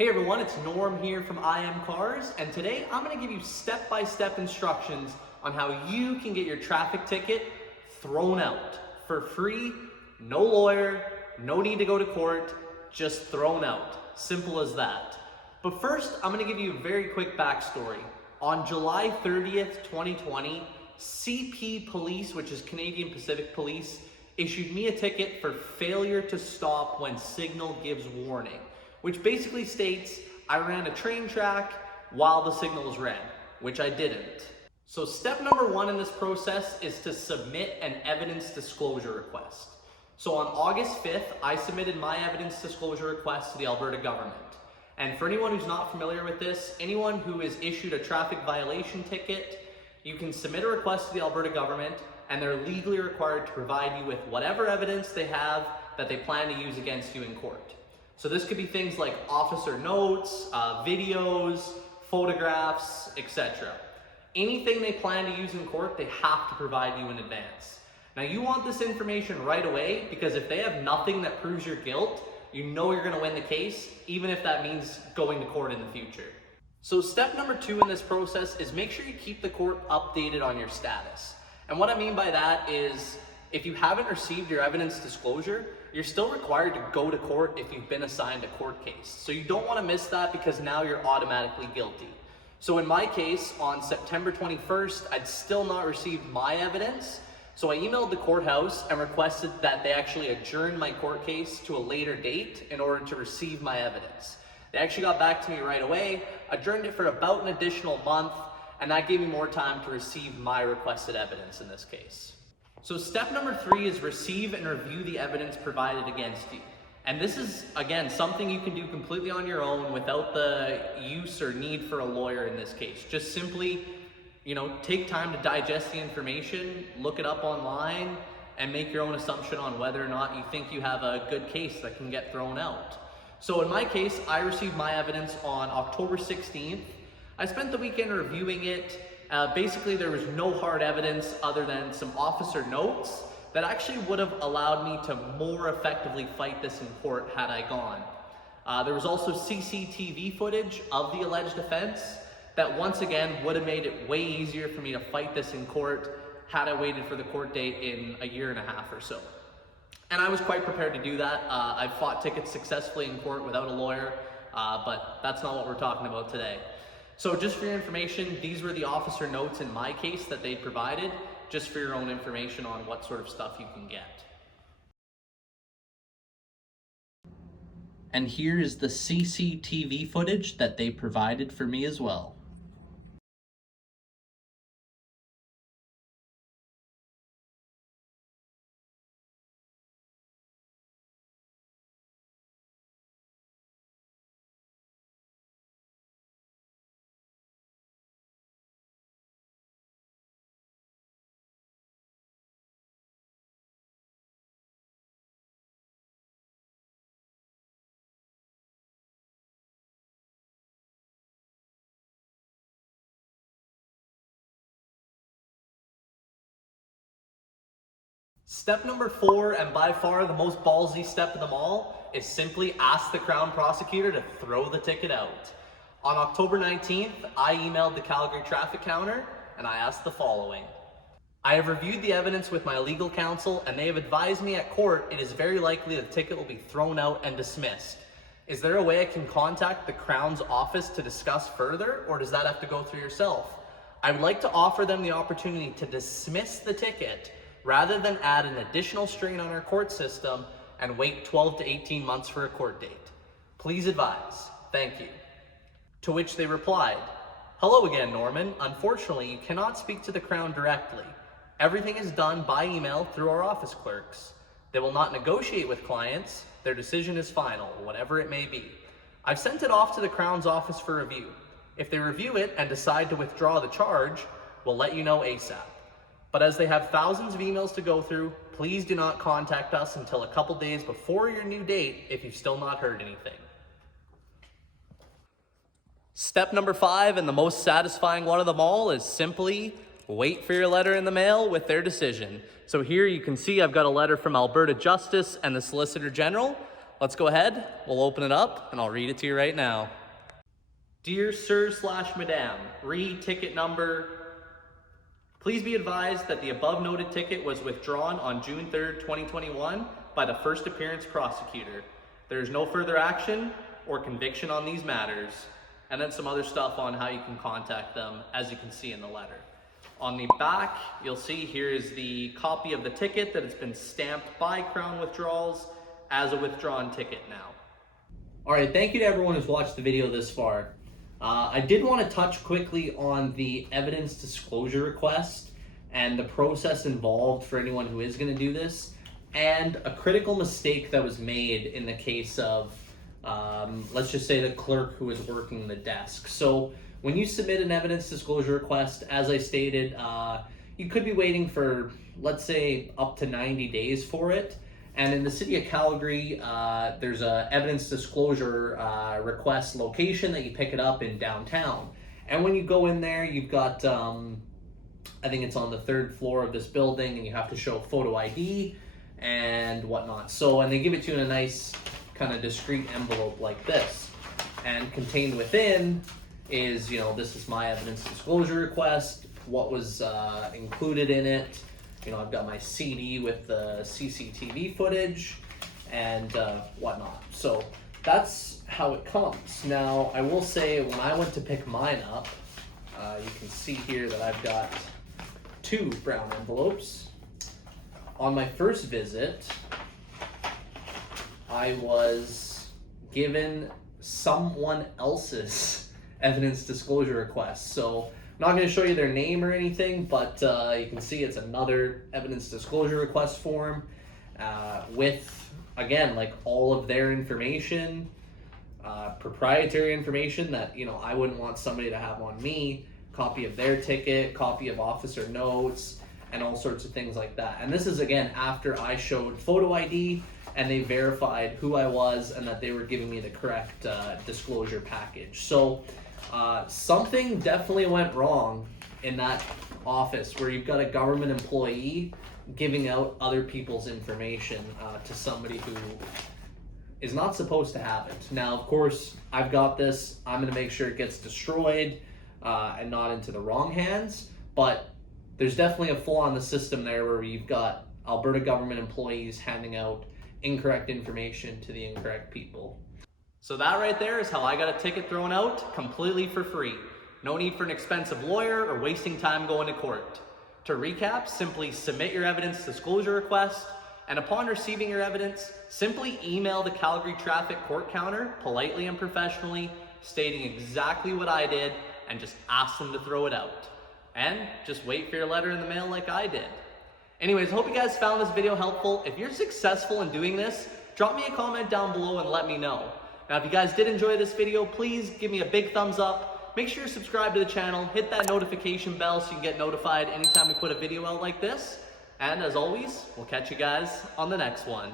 Hey everyone, it's Norm here from IMCARS, and today I'm going to give you step-by-step instructions on how you can get your traffic ticket thrown out for free, no lawyer, no need to go to court, just thrown out. Simple as that. But first, I'm going to give you a very quick backstory. On July 30th, 2020, CP Police, which is Canadian Pacific Police, issued me a ticket for failure to stop when signal gives warning, which basically states I ran a train track while the signal was red, which I didn't. So step number one in this process is to submit an evidence disclosure request. So on August 5th, I submitted my evidence disclosure request to the Alberta government. And for anyone who's not familiar with this, anyone who is issued a traffic violation ticket, you can submit a request to the Alberta government and they're legally required to provide you with whatever evidence they have that they plan to use against you in court. So this could be things like officer notes, videos, photographs, etc. Anything they plan to use in court, they have to provide you in advance. Now you want this information right away because if they have nothing that proves your guilt, you know you're going to win the case, even if that means going to court in the future. So step number two in this process is make sure you keep the court updated on your status. And what I mean by that is if you haven't received your evidence disclosure, you're still required to go to court if you've been assigned a court case. So you don't want to miss that because now you're automatically guilty. So in my case, on September 21st, I'd still not received my evidence. So I emailed the courthouse and requested that they actually adjourn my court case to a later date in order to receive my evidence. They actually got back to me right away, adjourned it for about an additional month, and that gave me more time to receive my requested evidence in this case. So step number three is receive and review the evidence provided against you. And this is, again, something you can do completely on your own without the use or need for a lawyer in this case. Just simply, take time to digest the information, look it up online, and make your own assumption on whether or not you think you have a good case that can get thrown out. So in my case, I received my evidence on October 16th. I spent the weekend reviewing it. Basically, there was no hard evidence other than some officer notes that actually would have allowed me to more effectively fight this in court had I gone. There was also CCTV footage of the alleged offense that once again would have made it way easier for me to fight this in court had I waited for the court date in a year and a half or so. And I was quite prepared to do that. I've fought tickets successfully in court without a lawyer, but that's not what we're talking about today. So just for your information, these were the officer notes in my case that they provided, just for your own information on what sort of stuff you can get. And here is the CCTV footage that they provided for me as well. Step number four, and by far the most ballsy step of them all, is simply ask the Crown Prosecutor to throw the ticket out. On October 19th, I emailed the Calgary traffic counter and I asked the following. I have reviewed the evidence with my legal counsel and they have advised me at court it is very likely the ticket will be thrown out and dismissed. Is there a way I can contact the Crown's office to discuss further, or does that have to go through yourself? I would like to offer them the opportunity to dismiss the ticket rather than add an additional strain on our court system and wait 12 to 18 months for a court date. Please advise. Thank you. To which they replied, "Hello again, Norman. Unfortunately, you cannot speak to the Crown directly. Everything is done by email through our office clerks. They will not negotiate with clients. Their decision is final, whatever it may be. I've sent it off to the Crown's office for review. If they review it and decide to withdraw the charge, we'll let you know ASAP. But as they have thousands of emails to go through, please do not contact us until a couple days before your new date if you've still not heard anything." Step number five, and the most satisfying one of them all, is simply wait for your letter in the mail with their decision. So here you can see I've got a letter from Alberta Justice and the Solicitor General. let's go ahead, we'll open it up, and I'll read it to you right now. Dear Sir/Madam, re-ticket number. Please be advised that the above noted ticket was withdrawn on June 3rd, 2021 by the first appearance prosecutor. There is no further action or conviction on these matters. And then some other stuff on how you can contact them, as you can see in the letter. On the back, you'll see here is the copy of the ticket that has been stamped by Crown Withdrawals as a withdrawn ticket now. All right, thank you to everyone who's watched the video this far. I did want to touch quickly on the evidence disclosure request and the process involved for anyone who is going to do this, and a critical mistake that was made in the case of, let's just say, the clerk who was working the desk. So when you submit an evidence disclosure request, as I stated, you could be waiting for, let's say, up to 90 days for it. And in the city of Calgary, there's a evidence disclosure request location that you pick it up in downtown. And when you go in there, you've got, I think it's on the 3rd floor of this building, and you have to show photo ID and whatnot. So, and they give it to you in a nice kind of discreet envelope like this. And contained within is, this is my evidence disclosure request, what was included in it. I've got my CD with the CCTV footage and whatnot. So that's how it comes. Now, I will say when I went to pick mine up, you can see here that I've got 2 brown envelopes. On my first visit, I was given someone else's evidence disclosure request. So I'm not going to show you their name or anything, but you can see it's another evidence disclosure request form with, again, like all of their information, proprietary information that, I wouldn't want somebody to have on me, copy of their ticket, copy of officer notes, and all sorts of things like that. And this is, again, after I showed photo ID and they verified who I was and that they were giving me the correct disclosure package. So something definitely went wrong in that office where you've got a government employee giving out other people's information to somebody who is not supposed to have it. Now, of course, I've got this. I'm going to make sure it gets destroyed and not into the wrong hands. But there's definitely a flaw in the system there where you've got Alberta government employees handing out incorrect information to the incorrect people. So that right there is how I got a ticket thrown out completely for free. No need for an expensive lawyer or wasting time going to court. To recap, simply submit your evidence disclosure request, and upon receiving your evidence, simply email the Calgary Traffic Court Counter politely and professionally, stating exactly what I did, and just ask them to throw it out. And just wait for your letter in the mail like I did. Anyways, I hope you guys found this video helpful. If you're successful in doing this, drop me a comment down below and let me know. Now, if you guys did enjoy this video, please give me a big thumbs up. Make sure you subscribe to the channel, hit that notification bell so you can get notified anytime we put a video out like this. And as always, we'll catch you guys on the next one.